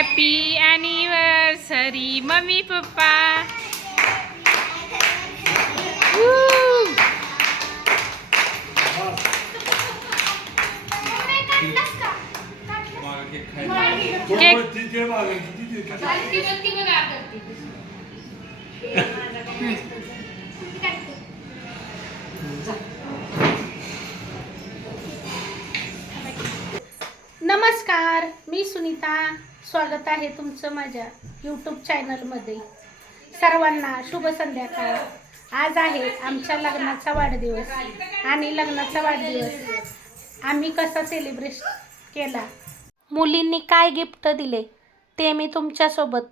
Happy anniversary mummy papa. नमस्कार मी सुनीता स्वागत आहे तुमचं माझ्या यूट्यूब चॅनलमध्ये सर्वांना शुभ संध्याकाळ. आज आहे आमच्या लग्नाचा वाढदिवस आणि लग्नाचा वाढदिवस आम्ही कसा सेलिब्रेट केला? मुलींनी काय गिफ्ट दिले ते मी तुमच्यासोबत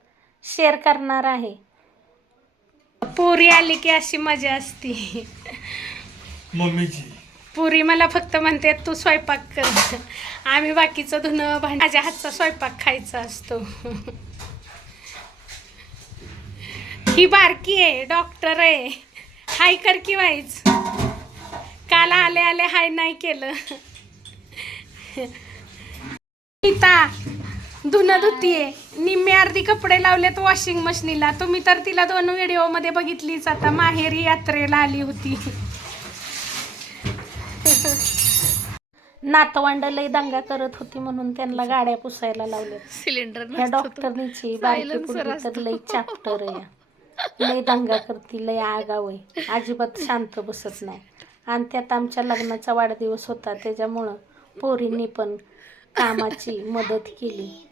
शेअर करणार आहे. पुरी आली की अशी मजा असते. मम्मीची. पुरी मला फक्त म्हणते तू स्वयंपाक कर. आम्ही बाकीचं धुणं भांड माझ्या हातचा स्वयंपाक खायचा असतो. ही बारकी आहे डॉक्टर आहे. हाय कर की व्हायच काल आले आले हाय नाही केलं. नीता धुणं धुतीये. निम्मे अर्धी कपडे लावलेत वॉशिंग मशीनीला तुम्ही तर तिला दोन व्हिडिओमध्ये बघितलीच. आता माहेरी यात्रेला आली होती. नातवंड लई दंगा करत होती म्हणून त्यांना गाड्या पुसायला लावल्या सिलेंडर या डॉक्टरनीची बारकी तर लई चॅप्टर आहे. लई दंगा करती लई आगाव आहे. अजिबात शांत बसत नाही. आणि त्यात आमच्या लग्नाचा वाढदिवस होता त्याच्यामुळं पोरींनी पण कामाची मदत केली.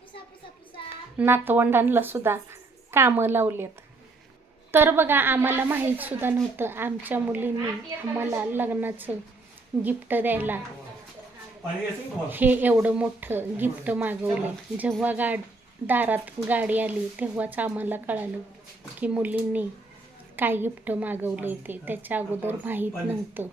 नातवंडांना सुद्धा कामं लावलेत. तर बघा आम्हाला माहीत सुद्धा नव्हतं आमच्या मुलींनी आम्हाला लग्नाचं गिफ्ट द्यायला हे एवढं मोठं गिफ्ट मागवलं जेव्हा गाड दारात गाडी आली तेव्हाच आम्हाला कळालं की मुलींनी काय गिफ्ट मागवले ते. त्याच्या अगोदर माहीत नव्हतं.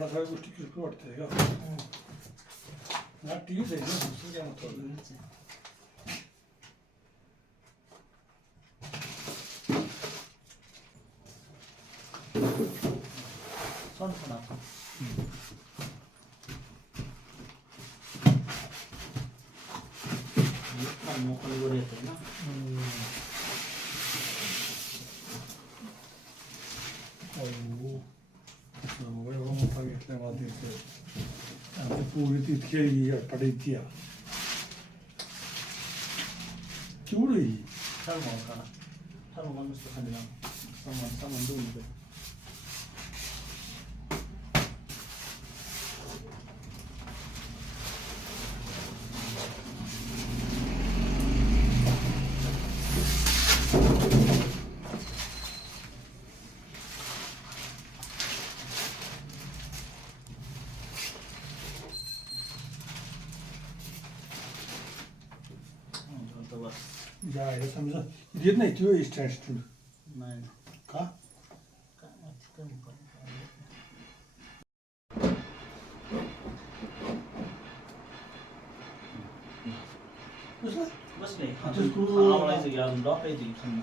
ह्या सगळ्या गोष्टी किरकोळ वाटतात का ना ठीकच आहे ना दुसरं काय महत्वाचं अहो, एवढा एवढा मोठा घेतलाय मला तिथे आणि पोरी आहे. समजा देत नाही तुझं स्टँड स्टूड का कसं? बसले आता screw- आवडायचं की अजून डॉकायचं की खाली.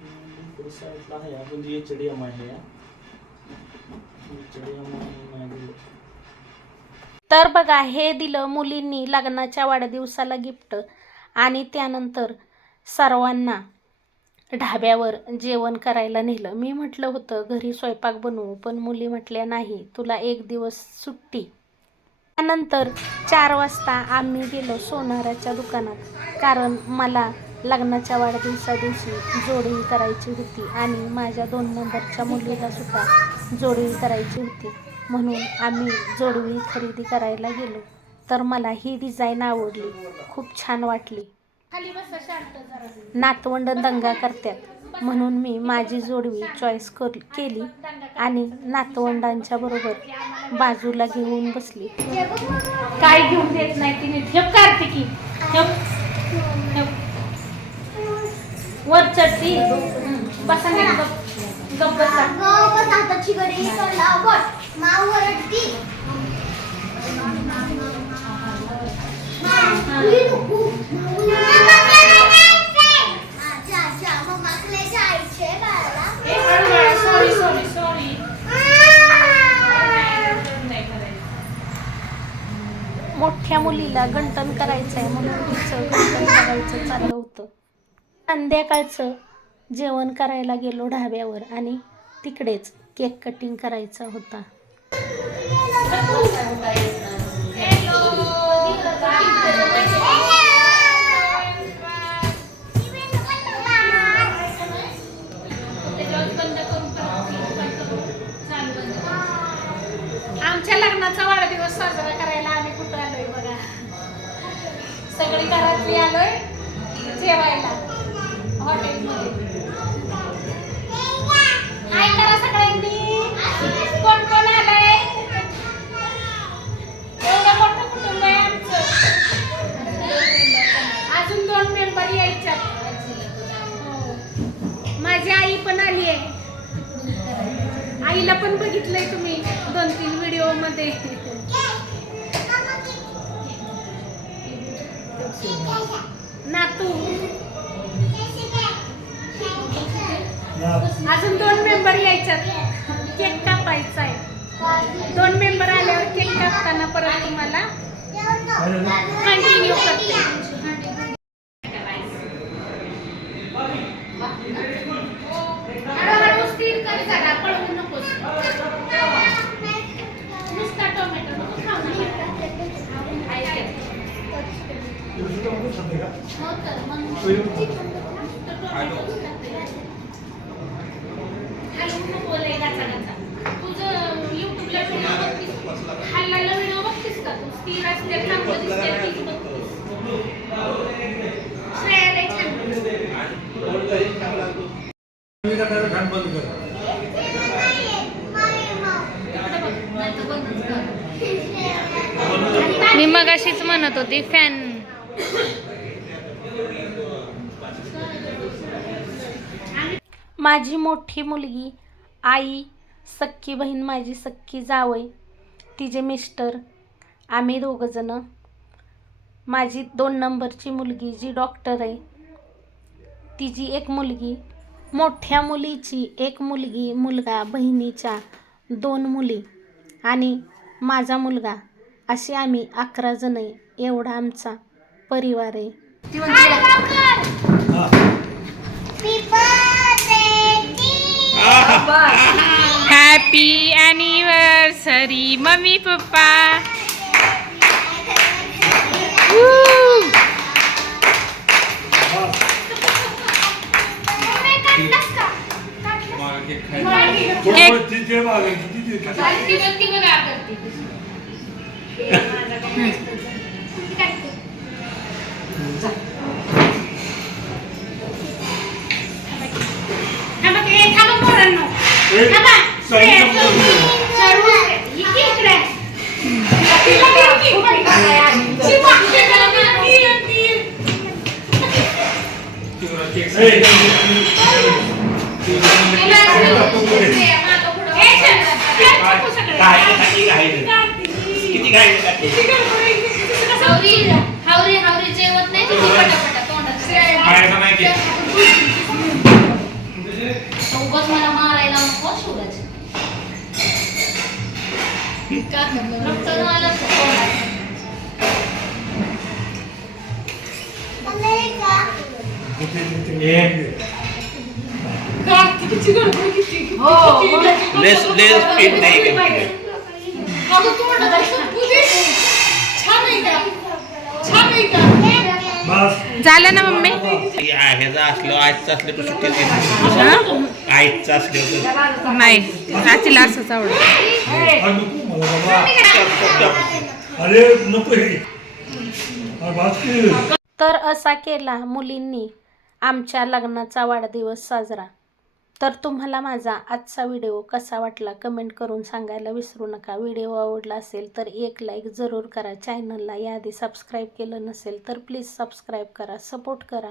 हम्म, पुढे साईडला आहे आपण जी एच डी एम आहे एच डी एम नाही दिलं तर बघा हे दिलं मुलींनी लग्नाच्या वाढदिवसाला गिफ्ट आणि त्यानंतर सर्वांना ढाब्यावर जेवण करायला नेलं. मी म्हटलं होतं घरी स्वयंपाक बनवू पण मुली म्हटल्या नाही तुला एक दिवस सुट्टी. त्यानंतर चार वाजता आम्ही गेलो सोनाराच्या दुकानात. कारण मला लग्नाच्या वाढदिवसा दिवशी जोडवी करायची होती आणि माझ्या दोन नंबरच्या मुलीला सुद्धा जोडवी करायची होती. म्हणून आम्ही जोडवी खरेदी करायला गेलो. तर मला ही डिझाईन आवडली. खूप छान वाटली. नातवंड दंगा करतात. म्हणून मी माझी जोडवी चॉईस कर केली आणि नातवंडांच्या बरोबर बाजूला घेऊन बसली. काय घेऊन देत नाही तिने? कार्तिकी. बसा नाही गप. गप बसा. हाताची गडी वरडती सॉरी मोठ्या मुलीला गंटन करायचं आहे म्हणून तिचं गंटन करायचं चाललं होतं. संध्याकाळचं जेवण करायला गेलो ढाब्यावर आणि तिकडेच केक कटिंग करायचा होता. आमच्या लग्नाचा वाढदिवस साजरा करायला आम्ही कुठं आलोय बघा. सगळी घरातली आलोय जेवायला. माझी आई पण आली आहे. आईला पण बघितलंय तुम्ही दोन तीन व्हिडिओमध्ये. नातू अजून दोन मेंबर यायच्यात. केक कापायचा आहे. दोन मेंबर आल्यावर केक कापताना परत तुम्हाला कंटिन्यू करते. टोमॅटो नको खाऊ ना. आहे ते. हो तर, मग नुसतं टोमॅटो टाकते. हलवू नको लय गाचा गाचा. तुझं युट्यूबला व्हिडिओ बघतीस हल्लाला व्हिडिओ बघतीस का तू स्थिर असते चांगलं दिसते तीच बघतीस श्रेया लय छान मी का त्याला फॅन बंद कर मी मग अशीच म्हणत होती फॅन. माझी मोठी मुलगी आई सख्खी बहीण माझी सख्खी जावई तिचे मिस्टर आम्ही दोघंजणं माझी दोन नंबरची मुलगी जी डॉक्टर आहे तिची एक मुलगी मोठ्या मुलीची एक मुलगी मुलगा बहिणीच्या दोन मुली आणि माझा मुलगा असे आम्ही अकरा जण आहे. एवढा आमचा परिवार आहे. हॅपी अॅनिव्हर्सरी मम्मी पप्पा थोडं ती जे मागायची ती दे. थांबा ते, थांबा पोरांनो. ए, थांबा. साईडला पुढं पुढं. चढू. इकडे, इकडे. तिला देते. शिवा, तिला देते. ए, ए, चल. चल, टाकू सगळे. किती काय हावरी हावरी हावरी जेवत नाही तिथे पटापटा तोंडात उगाच मला मारायला नको शिवराज का रक्त आलं? लेस नाही. छान आहे का? छान आहे का? बस झालं ना मम्मी ह्याचा असलं आजचं असलं तू सुट्टी देत आईचं असलं नाही नाचीला असंच आवडत. तर असा केला मुलींनी आमच्या लग्नाचा वाढदिवस साजरा. तर तुम्हाला माझा आजचा व्हिडिओ कसा वाटला कमेंट करून सांगायला विसरू नका. व्हिडिओ आवडला असेल तर एक लाईक जरूर करा. चॅनलला याआधी सबस्क्राईब केलं नसेल तर प्लीज सबस्क्राईब करा सपोर्ट करा.